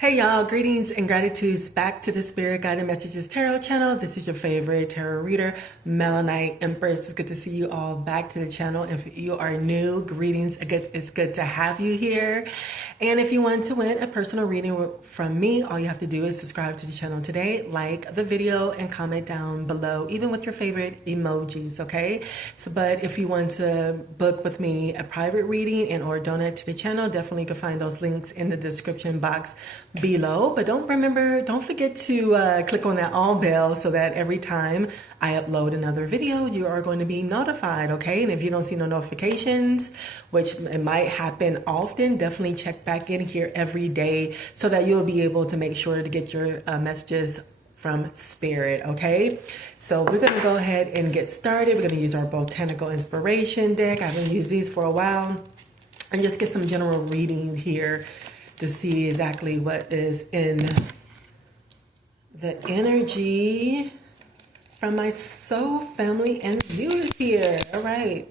Hey y'all, greetings and gratitudes back to the Spirit Guided Messages Tarot channel. This is your favorite tarot reader, Melanite Empress. It's good to see you all back to the channel. If you are new, greetings. It's good to have you here. And if you want to win a personal reading from me, all you have to do is subscribe to the channel today, like the video, and comment down below, even with your favorite emojis, okay? But if you want to book with me a private reading and or donate to the channel, definitely you can find those links in the description box below. But don't forget to click on that all bell so that every time I upload another video, you are going to be notified, okay? And if you don't see no notifications, which it might happen often, definitely check back in here every day so that you'll be able to make sure to get your messages from Spirit, okay? So we're gonna go ahead and get started. We're gonna use our Botanical Inspiration deck. I haven't used these for a while. And just get some general reading here to see exactly what is in the energy from my soul family and viewers here. All right,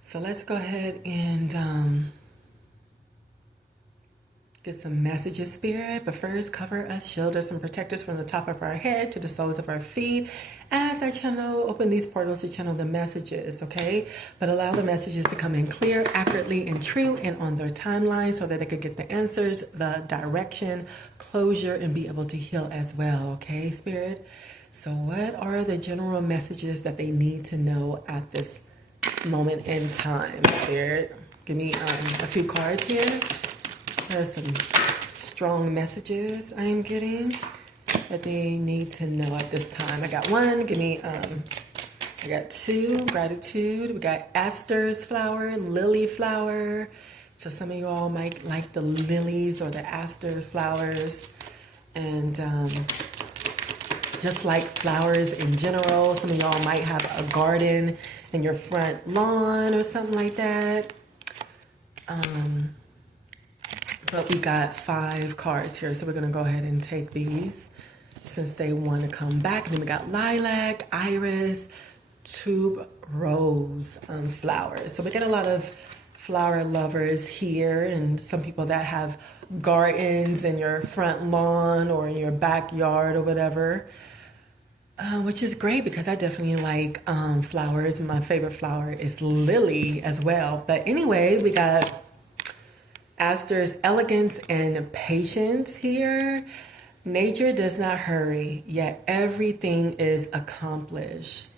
so let's go ahead and get some messages, Spirit. But first, cover us, shield us, and protect us from the top of our head to the soles of our feet as I open these portals to channel the messages, okay? But allow the messages to come in clear, accurately, and true, and on their timeline so that they could get the answers, the direction, closure, and be able to heal as well, okay, Spirit? So what are the general messages that they need to know at this moment in time, Spirit? Give me a few cards here. There's some strong messages I'm getting that they need to know at this time. I got one, I got two, gratitude. We got asters flower, lily flower. So some of you all might like the lilies or the aster flowers. And just like flowers in general, some of y'all might have a garden in your front lawn or something like that. But we got 5 cards here, so we're gonna go ahead and take these since they want to come back. And then we got lilac, iris, tube rose flowers. So we got a lot of flower lovers here, and some people that have gardens in your front lawn or in your backyard or whatever, which is great because I definitely like flowers. My favorite flower is lily as well. But anyway, we got asters, elegance, and patience here. Nature does not hurry, yet everything is accomplished.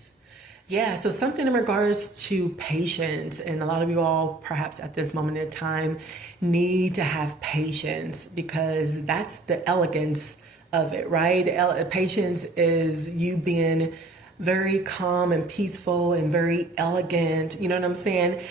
Yeah, so something in regards to patience, and a lot of you all perhaps at this moment in time need to have patience because that's the elegance of it, right? Patience is you being very calm and peaceful and very elegant, you know what I'm saying?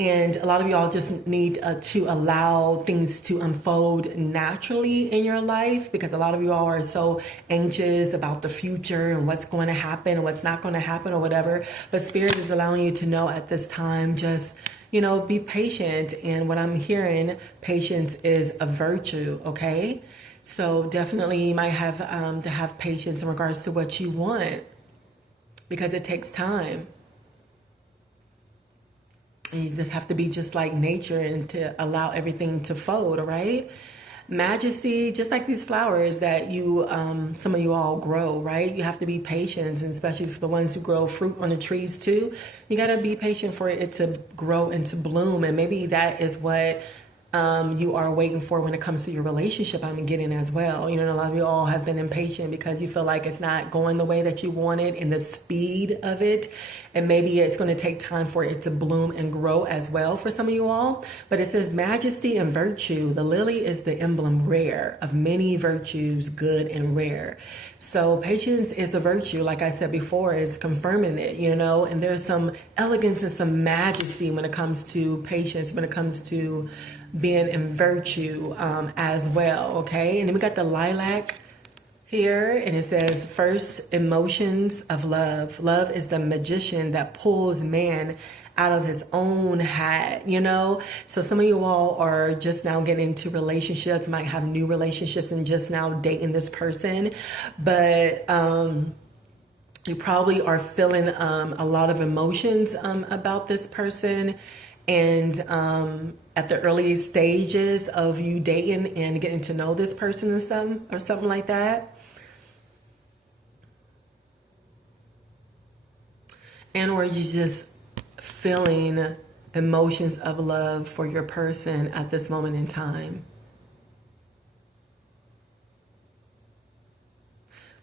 And a lot of y'all just need to allow things to unfold naturally in your life because a lot of you all are so anxious about the future and what's going to happen and what's not going to happen or whatever. But Spirit is allowing you to know at this time, just, be patient. And what I'm hearing, patience is a virtue, okay? So definitely you might have to have patience in regards to what you want because it takes time. And you just have to be just like nature and to allow everything to fold, all right? Majesty, just like these flowers that you, some of you all grow, right? You have to be patient, and especially for the ones who grow fruit on the trees too. You gotta be patient for it to grow and to bloom. And maybe that is what you are waiting for when it comes to your relationship. I'm getting as well. A lot of you all have been impatient because you feel like it's not going the way that you wanted in the speed of it. And maybe it's going to take time for it to bloom and grow as well for some of you all. But it says majesty and virtue. The lily is the emblem rare of many virtues, good and rare. So patience is a virtue, like I said before, is confirming it, and there's some elegance and some majesty when it comes to patience, when it comes to being in virtue as well, okay? And then we got the lilac here, and it says first emotions of love. Love is the magician that pulls man out of his own hat, So some of you all are just now getting into relationships, might have new relationships and just now dating this person, but you probably are feeling a lot of emotions about this person. and at the early stages of you dating and getting to know this person and something like that. And or you just feeling emotions of love for your person at this moment in time,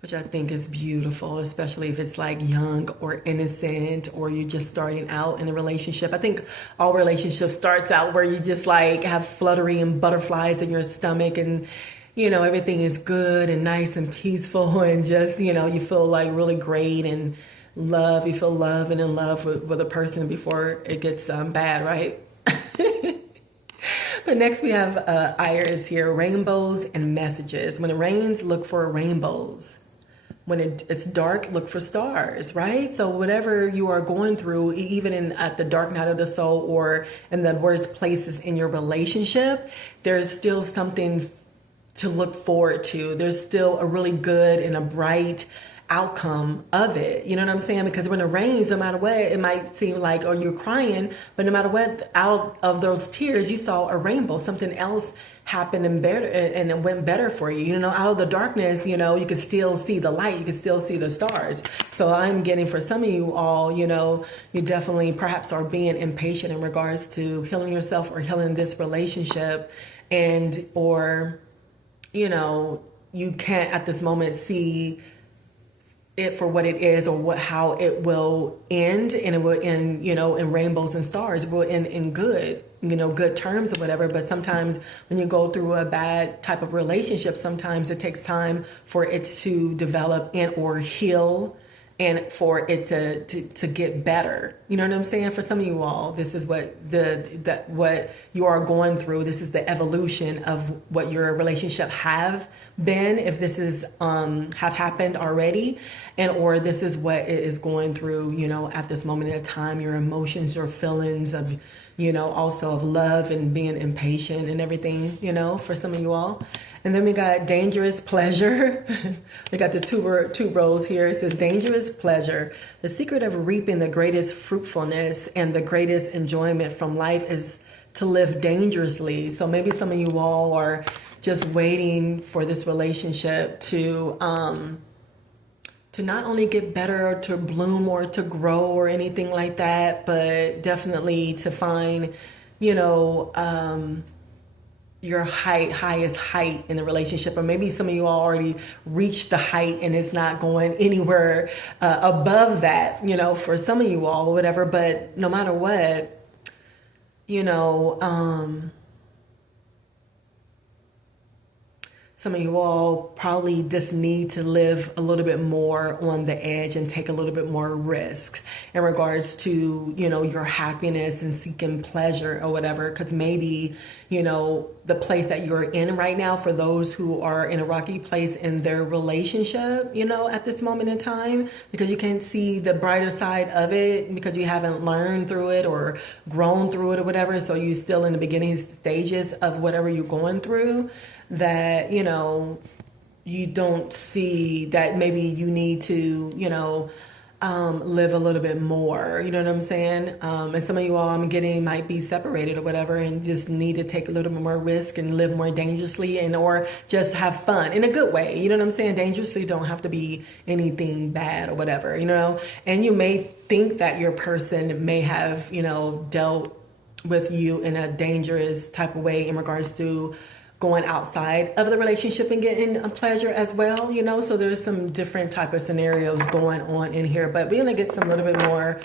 which I think is beautiful, especially if it's like young or innocent, or you're just starting out in a relationship. I think all relationships starts out where you just like have fluttery and butterflies in your stomach, and everything is good and nice and peaceful, and just you feel like really great and you feel love and in love with a person before it gets bad, right? But next we have Iris here, rainbows and messages. When it rains, look for rainbows. When it's dark, look for stars, right? So whatever you are going through, even at the dark night of the soul or in the worst places in your relationship, there's still something to look forward to. There's still a really good and a bright outcome of it. You know what I'm saying? Because when it rains, no matter what, it might seem like, oh, you're crying, but no matter what, out of those tears, you saw a rainbow. Something else happened and better, and it went better for you. Out of the darkness, you could still see the light. You could still see the stars. So I'm getting, for some of you all, you definitely perhaps are being impatient in regards to healing yourself or healing this relationship, or you can't at this moment see it for what it is, or how it will end, and it will end, in rainbows and stars. It will end in good, good terms or whatever. But sometimes when you go through a bad type of relationship, sometimes it takes time for it to develop and or heal, and for it to get better. You know what I'm saying? For some of you all, this is what what you are going through. This is the evolution of what your relationship have been, if this is have happened already, and or this is what it is going through, at this moment in time, your emotions, your feelings of, also of love and being impatient and everything, for some of you all. And then we got dangerous pleasure. We got the two rows here. It says dangerous pleasure. The secret of reaping the greatest fruitfulness and the greatest enjoyment from life is to live dangerously. So maybe some of you all are just waiting for this relationship to not only get better or to bloom or to grow or anything like that, but definitely to find, your highest height in the relationship. Or maybe some of you all already reached the height and it's not going anywhere above that, for some of you all or whatever. But no matter what, some of you all probably just need to live a little bit more on the edge and take a little bit more risks in regards to, your happiness and seeking pleasure or whatever. Because maybe, the place that you're in right now, for those who are in a rocky place in their relationship, at this moment in time, because you can't see the brighter side of it because you haven't learned through it or grown through it or whatever. So you're still in the beginning stages of whatever you're going through, that, you don't see that maybe you need to, live a little bit more, you know what I'm saying? And some of you all I'm getting might be separated or whatever, and just need to take a little bit more risk and live more dangerously, and or just have fun in a good way. You know what I'm saying? Dangerously don't have to be anything bad or whatever, and you may think that your person may have, dealt with you in a dangerous type of way in regards to going outside of the relationship and getting a pleasure as well, so there's some different type of scenarios going on in here, but we're going to get some little bit more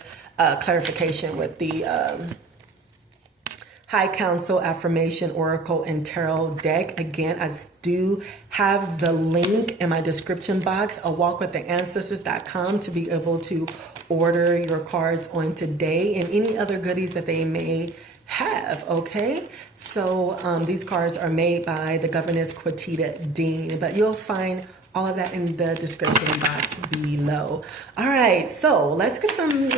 clarification with the High Counsel Affirmation Oracle and Tarot deck. Again, I do have the link in my description box, awalkwiththeancestors.com, to be able to order your cards on today and any other goodies that they may have. Okay, so these cards are made by the governess Quatita Dean, but you'll find all of that in the description box below. All right, so let's get some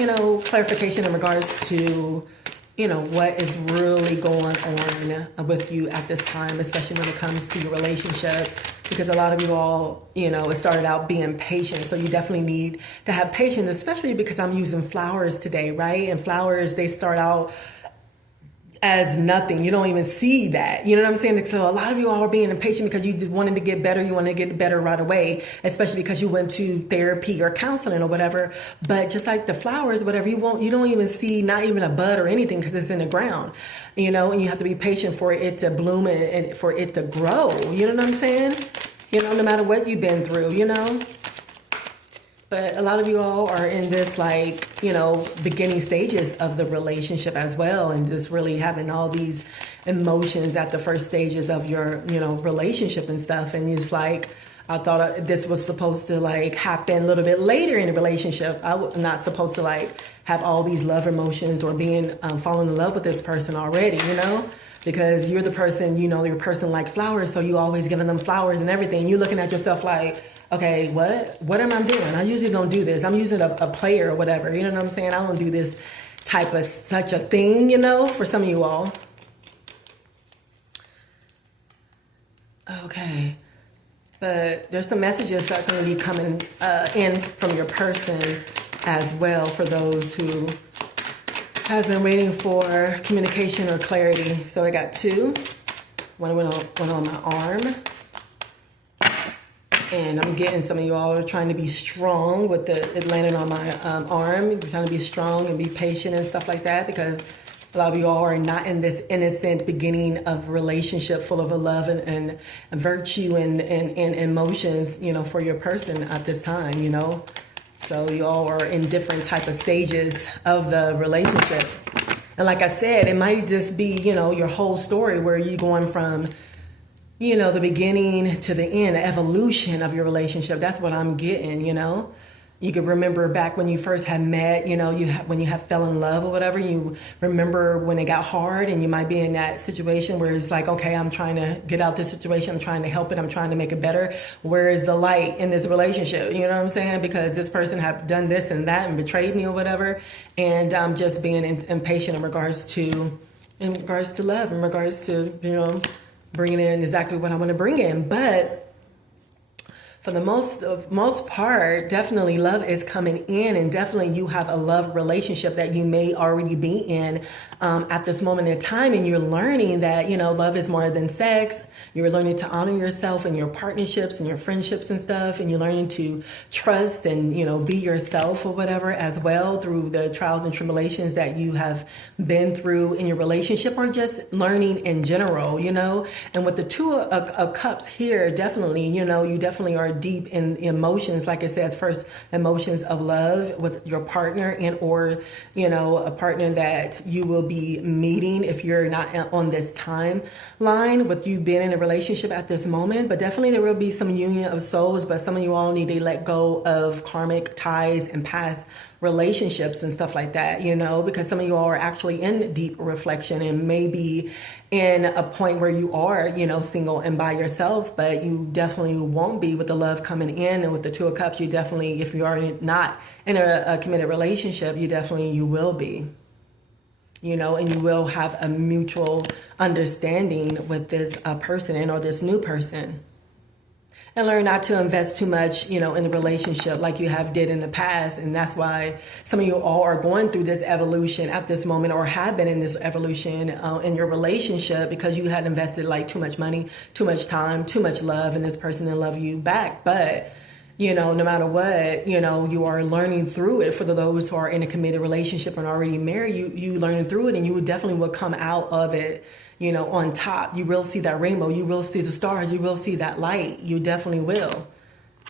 clarification in regards to what is really going on with you at this time, especially when it comes to your relationship, because a lot of you all, it started out being patient. So you definitely need to have patience, especially because I'm using flowers today, right? And flowers, they start out as nothing. You don't even see that. You know what I'm saying? So a lot of you all are being impatient because you just wanted to get better. You want to get better right away, especially because you went to therapy or counseling or whatever. But just like the flowers, whatever, you don't even see not even a bud or anything because it's in the ground, you know, and you have to be patient for it to bloom and for it to grow. You know what I'm saying? You know, no matter what you've been through, you know. But a lot of you all are in this, like, you know, beginning stages of the relationship as well. And just really having all these emotions at the first stages of your, you know, relationship and stuff. And it's like, I thought this was supposed to like happen a little bit later in the relationship. I was not supposed to like have all these love emotions or being falling in love with this person already, you know, because you're the person, you know, your person like flowers. So you always giving them flowers and everything. You're looking at yourself like, okay, what am I doing? I usually don't do this. I'm using a player or whatever. You know what I'm saying? I don't do this type of such a thing, you know, for some of you all. Okay. But there's some messages that are going to be coming in from your person as well for those who have been waiting for communication or clarity. So I got two. One went on my arm. And I'm getting some of you all are trying to be strong with it landing on my arm. You're trying to be strong and be patient and stuff like that because a lot of you all are not in this innocent beginning of relationship full of a love and virtue and emotions, you know, for your person at this time, you know. So you all are in different type of stages of the relationship. And like I said, it might just be, you know, your whole story where you're going from, you know, the beginning to the end, the evolution of your relationship. That's what I'm getting, you know. You could remember back when you first had met, you know, when you have fell in love or whatever, you remember when it got hard and you might be in that situation where it's like, okay, I'm trying to get out this situation. I'm trying to help it. I'm trying to make it better. Where is the light in this relationship? You know what I'm saying? Because this person have done this and that and betrayed me or whatever. And I'm just being impatient in regards to love, in regards to, you know, bringing in exactly what I want to bring in. But for the most part, definitely love is coming in, and definitely you have a love relationship that you may already be in at this moment in time, and you're learning that, you know, love is more than sex. You're learning to honor yourself and your partnerships and your friendships and stuff, and you're learning to trust and, you know, be yourself or whatever as well through the trials and tribulations that you have been through in your relationship, or just learning in general, you know. And with the Two of Cups here, definitely, you know, you definitely are deep in emotions, like it says, first emotions of love with your partner and or, you know, a partner that you will be meeting if you're not on this timeline with you being in a relationship at this moment. But definitely there will be some union of souls, but some of you all need to let go of karmic ties and past relationships and stuff like that, you know, because some of you all are actually in deep reflection and maybe in a point where you are, you know, single and by yourself, but you definitely won't be with the love coming in. And with the Two of Cups, you definitely, if you are not in a committed relationship, you will be, you know, and you will have a mutual understanding with this person and or this new person. And learn not to invest too much, you know, in the relationship like you have did in the past. And that's why some of you all are going through this evolution at this moment, or have been in this evolution in your relationship, because you had invested like too much money, too much time, too much love, and this person didn't love you back. But, you know, no matter what, you know, you are learning through it. For those who are in a committed relationship and already married, you learning through it, and you definitely will come out of it, you know, on top. You will see that rainbow. You will see the stars. You will see that light. You definitely will.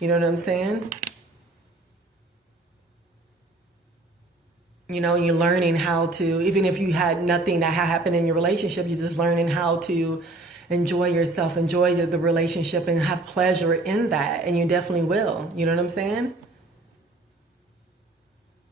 You know what I'm saying? You know, you're learning how to, even if you had nothing that had happened in your relationship, you're just learning how to enjoy yourself, enjoy the relationship, and have pleasure in that. And you definitely will. You know what I'm saying?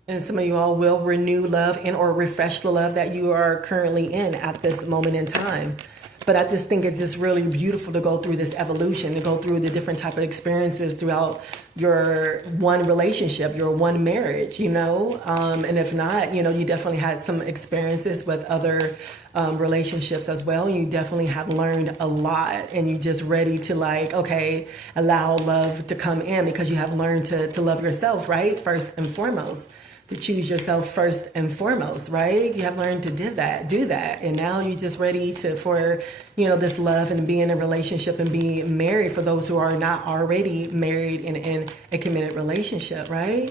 And some of you all will renew love and or refresh the love that you are currently in at this moment in time. But I just think it's just really beautiful to go through this evolution, to go through the different type of experiences throughout your one relationship, your one marriage, you know. And if not, you know, you definitely had some experiences with other relationships as well. You definitely have learned a lot, and you're just ready to, like, okay, allow love to come in, because you have learned to love yourself, right? First and foremost. to choose yourself first and foremost, right? You have learned to do that. And now you're just ready for, this love and be in a relationship and be married for those who are not already married in a committed relationship, right?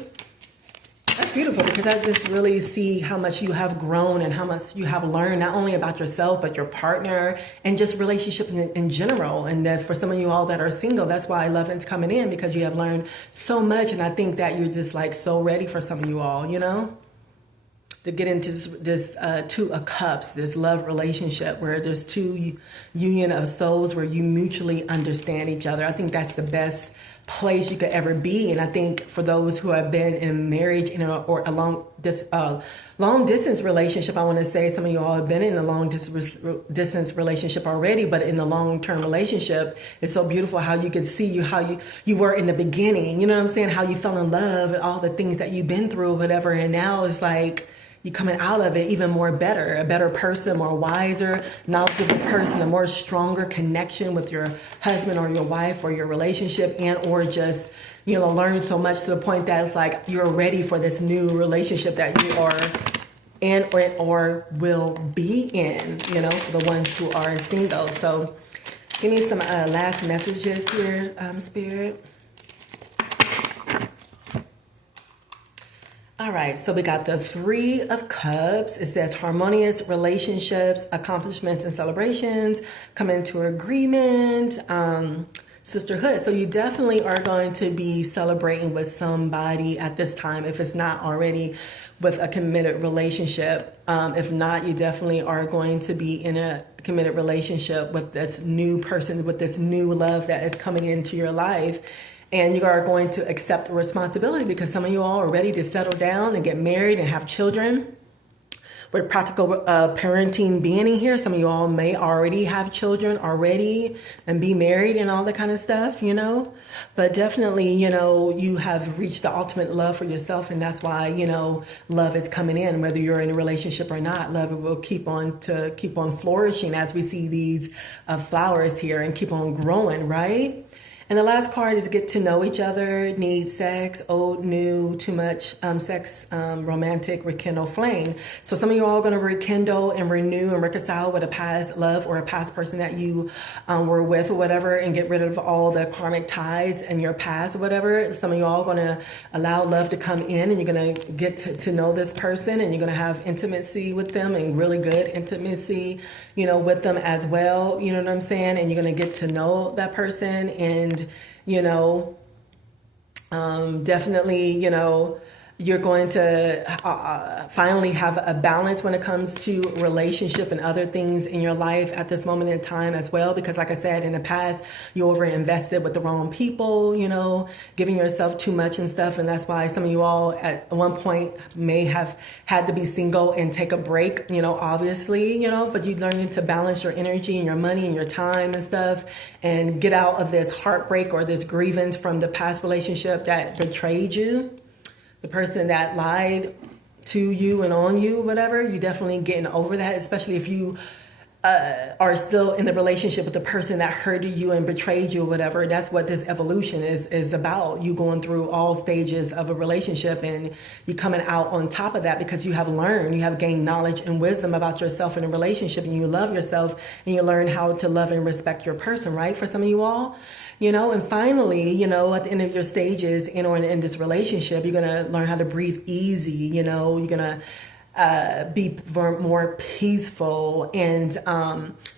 That's beautiful, because I just really see how much you have grown and how much you have learned, not only about yourself, but your partner and just relationships in general. And that for some of you all that are single, that's why love is coming in, because you have learned so much. And I think that you're just like so ready for some of you all, to get into this Two of Cups, this love relationship where there's two union of souls where you mutually understand each other. I think that's the best place you could ever be. And I think for those who have been in marriage or a long distance relationship, I want to say some of you all have been in a long distance relationship already, but in the long-term relationship, it's so beautiful how you can see how you were in the beginning, you know what I'm saying? How you fell in love and all the things that you've been through, whatever. And now it's like, you're coming out of it even more better, a better person, more wiser, knowledgeable person, a more stronger connection with your husband or your wife or your relationship, and or just, learn so much to the point that it's like you're ready for this new relationship that you are in or will be in, for the ones who are single. So give me some last messages here, Spirit. All right, so we got the Three of Cups. It says harmonious relationships, accomplishments, and celebrations, come into agreement, sisterhood. So you definitely are going to be celebrating with somebody at this time, if it's not already with a committed relationship. If not, you definitely are going to be in a committed relationship with this new person, with this new love that is coming into your life. And you are going to accept the responsibility, because some of you all are ready to settle down and get married and have children. With practical parenting being in here, some of you all may already have children already and be married and all that kind of stuff, But definitely, you have reached the ultimate love for yourself. And that's why, love is coming in, whether you're in a relationship or not. Love will keep on flourishing as we see these flowers here and keep on growing, right? And the last card is get to know each other, need sex, old, new, too much sex, romantic, rekindle, flame. So some of you all are going to rekindle and renew and reconcile with a past love or a past person that you were with or whatever, and get rid of all the karmic ties in your past or whatever. Some of you all are going to allow love to come in, and you're going to get to know this person, and you're going to have intimacy with them, and really good intimacy, with them as well. You know what I'm saying? And you're going to get to know that person, and definitely, you're going to finally have a balance when it comes to relationship and other things in your life at this moment in time as well. Because like I said, in the past, you over-invested with the wrong people, giving yourself too much and stuff. And that's why some of you all at one point may have had to be single and take a break, obviously, but you're learning to balance your energy and your money and your time and stuff, and get out of this heartbreak or this grievance from the past relationship that betrayed you. The person that lied to you and on you, whatever, you're definitely getting over that, especially if you are still in the relationship with the person that hurted you and betrayed you or whatever. That's what this evolution is about. You going through all stages of a relationship, and you coming out on top of that because you have learned, you have gained knowledge and wisdom about yourself in a relationship, and you love yourself, and you learn how to love and respect your person, right? For some of you all, and finally, at the end of your stages, in this relationship, you're going to learn how to breathe easy, you're going to be more peaceful and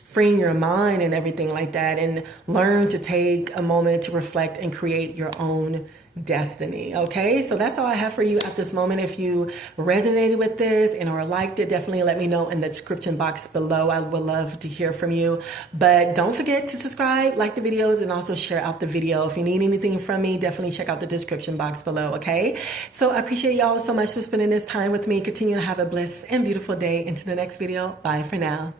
freeing your mind and everything like that, and learn to take a moment to reflect and create your own destiny. Okay, so that's all I have for you at this moment. If you resonated with this and or liked it, definitely let me know in the description box below. I would love to hear from you. But don't forget to subscribe, like the videos, and also share out the video. If you need anything from me, definitely check out the description box below. Okay, so I appreciate y'all so much for spending this time with me. Continue to have a blessed and beautiful day. Into the next video. Bye for now.